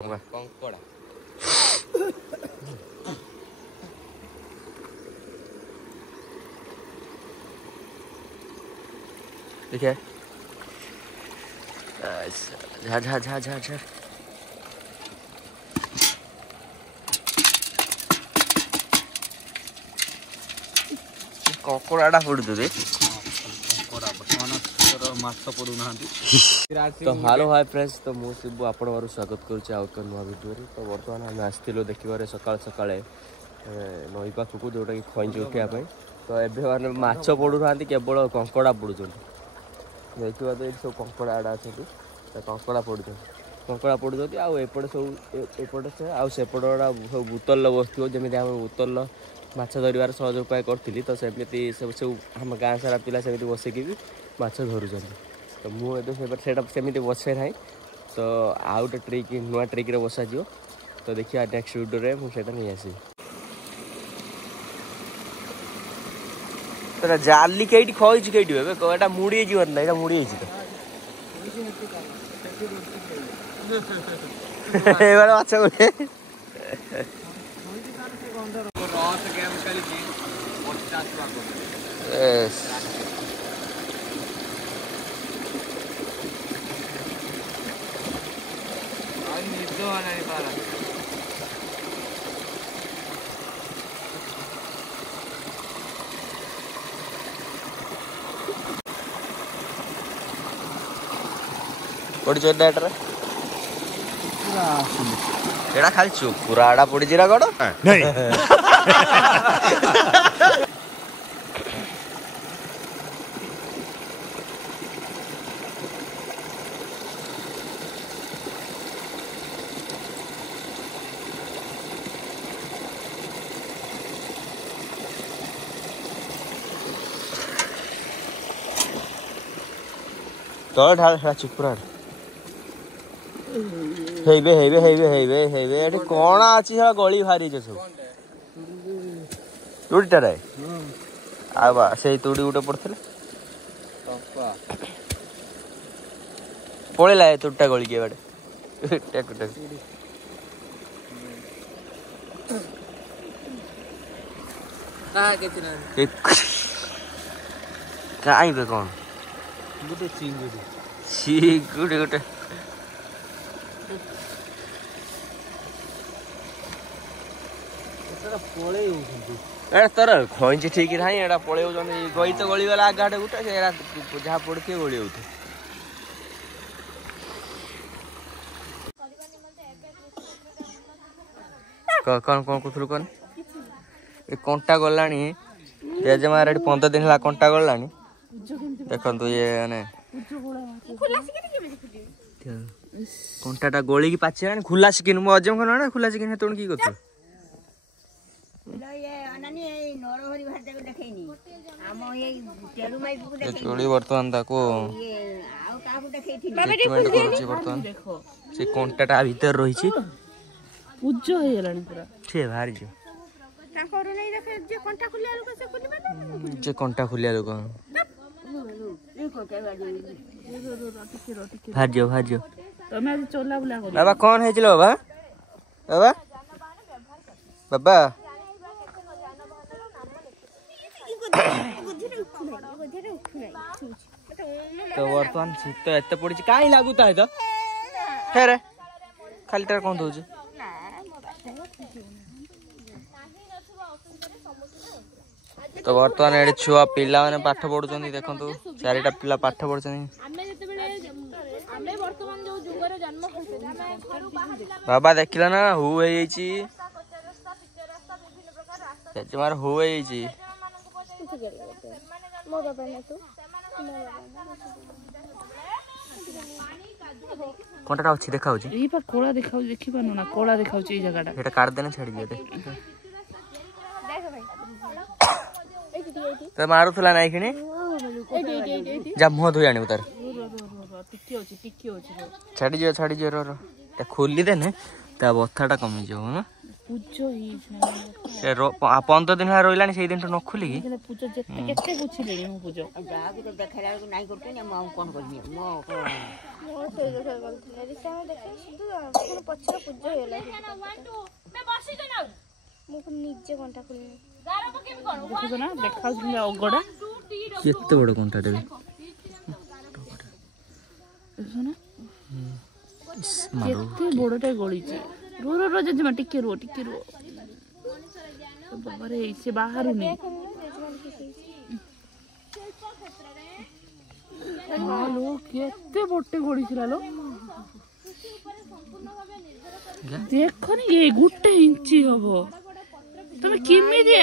कंकड़ा देखिए झा झा झा झा झा कंकड़ा पड़ू रे तो हेलो हाय फ्रेंड्स तो मु शिबू आपण स्वागत करुच्चे आउ एक नुआ भिडियो तो बर्तमान आम आसलु देखिबारे सकाळ सकाळे नई पाखक जोटा कि खईंची उठाइवाई तो एबे माने माछ पड़ू ना केवल कंकड़ा पड़ुन देखा तो ये सब कंकड़ा आड़ा अच्छे तो कंकड़ा पड़ू आउपटे सब एपटे से आउपट गुड़ा सब बोतल बसो जमी आम बोतल माछ धरवार सहज उपाय करी तो सेमती सब सब आम गाँ सारा पिला सेमती बसिकी भी माछ धरुं तो मुझे सेमती बसे ना तो आउ गोटे ट्रिक नुआ ट्रिक बसा तो देखिए नेक्स्ट वीडियो में मुझे नहीं आसी तो जाली कई खई कई मुड़ी ना मुड़ी माछ गोटे पड़ी चोटा एड़ा खाली चुपुरा आड़ा पड़ी जीरा गड़ नहीं तले ढाल चुपुरा हेबे हेबे हेबे हेबे हेबे एठी कोना अछि हा गली भारी जे सब तुड़ीटा रे आ बा से तुड़ी उठे पड़थले टप्पा पळेला तुड़टा गली के बाडे टेक टेक का केतना काई बे कोन गुटे चिंगुडी गुटे तर खई ठीक ना एटा पलि गई तो गली वाला आगे गोटे जहाँ पड़ के गली होते कौन कौन कहूँ कौन कंटा गला जेजेमा 15 दिन है कंटा गला देखो ये कंटाटा गली की पाचे खुला शिखिन मुझे अजम खाना खुला शिखिन तुम कि कर बर्तमान बर्तमान से कंटाटा भीतर रही कंटा खुलिया लोक भाज बाबा कौन है बाबा बाबा बाबा तो बर्तमान शीत एत पड़ी कहीं लगुता है तो फेरे खाली टार कौन दौर तो बर्तमान ये छुआ पिला मैंने पाठ पढ़ुं देखो 4टा पिला पाठ पढ़ुं बाबा देखला ना हु मार हु कोनटा अछि देखा होछि ई पर कोला देखा देखि पानो ना कोला देखा होछि ई जगहटा एटा काट देना छाड़ी दियो देख भाई तो मारुथला नाही खिनी जा मुह धोई आने उतार टिक्की होछि छाड़ी जो रो ता खोली देने ता बथाटा कमी जो ना पूजो ही छना से 15 दिन है रोइलानी से दिन तो न खुली की पूजो जत्ते केते पुछिले मु पूजो जाके तो देखला को नाही करते ने मो कोन करनी मो तो देखा गलती रिसा में देखे शुद्ध पुरो पछर पूजो होला मैं बसी जना मु निजे घंटा खुली देखो ना देखा अगड़ा केते बड़ कंटा देबे सुना केते बड़टे गली छे रो रो रो जजमा टिके रो बाबा रे से बाहर नहीं हेलो केते बड़टे गली छला लो देखो नि ये गुटे इंची हबो তুমি কেমিদি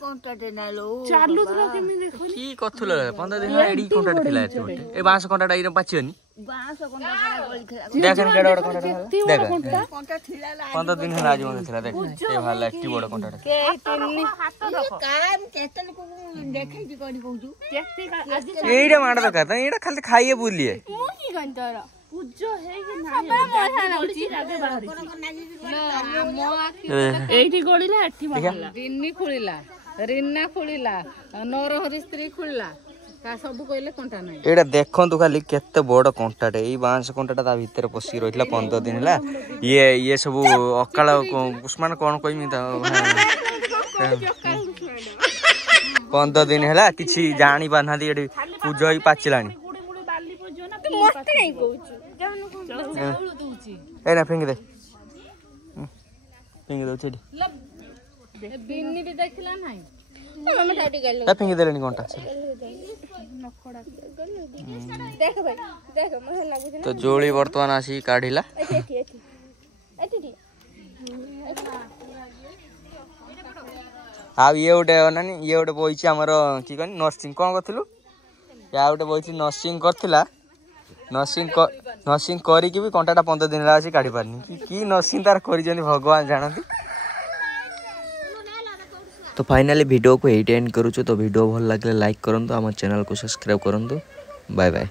कोंटाटे नालो চালু তোরা কেমি দেখো কি কথুল 15 দিন এডি কন্টাটা থিলা এতে বটে এ বাঁশ কন্টাটা ইরে পাচিওনি बांस कोंटा गली खेला দেখেন কেডা বড় কন্টাটা দেখ कोंटा थिला ला 15 दिन ହେଲା ଆଜି ମତେ ଥିଲା ଦେখ ଏ ଭଲ ଏଠି ବଡ କଣ୍ଟାଟା के तिन्नी काम चेतन को देखै जी कोनी कहू କେତେ ଆଜି ଏଇଟା ମାଡ ଦରକାର ତ ଏଇଟା ଖାଲି ଖାଇଏ ବୁଲିଏ मु की गंतर ପୂଜ ହେଇକି ନାହିଁ ଆଗେ ବାହାରି ଏଇଠି ଗଳିଲା ଏଠି ବାହାରିଲା ରିନି ଖୋଳିଲା ରିନା ଖୋଳିଲା ନରହରି ସ୍ତ୍ରୀ ଖୋଳିଲା ତା ସବୁ କହିଲେ କଣ୍ଟା ନାହିଁ ଏଇଟା ଦେଖନ୍ତୁ ଖାଲି କେତେ ବଡ କଣ୍ଟାଟେ ଏଇ ବାଁଶ କଣ୍ଟାଟା ତା ଭିତରେ ପଶିକି ରହିଥିଲା 15 ଦିନ ହେଲା ଇଏ ସବୁ ଅକାଳ ଉସ୍ମାନ କଣ କହିମି ତା 15 ଦିନ ହେଲା କିଛି ଜାଣି ପାରୁନାହାନ୍ତି ଏଠି ପୂଜ ହେଇ ପାଚିଲାଣି मस्त नहीं कहू ए ना फेंक दे फेंक दे चेडी ବିନି ବି ଦେଖିଲା ନାହିଁ मम्मा टाटी कर ता फेंक देलेनी कोनटा देख भाई देख मन लागु तो जोड़ी वर्तमान आसी काढिला एठी आ ये उडे नानी ये उडे बोइची हमर की कहनी नर्सिंग कोन करथिलु या उडे बोइची नर्सिंग करथिला नर्सिंग करी की भी कंटाटा 15 दिन आसी काढी पारनी की नर्सिंग तार करी जनी भगवान जानती तो फाइनली वीडियो को एंड करूछु तो वीडियो भल लागले लाइक करंतु हम चैनल को सब्सक्राइब करंतु बाय बाय।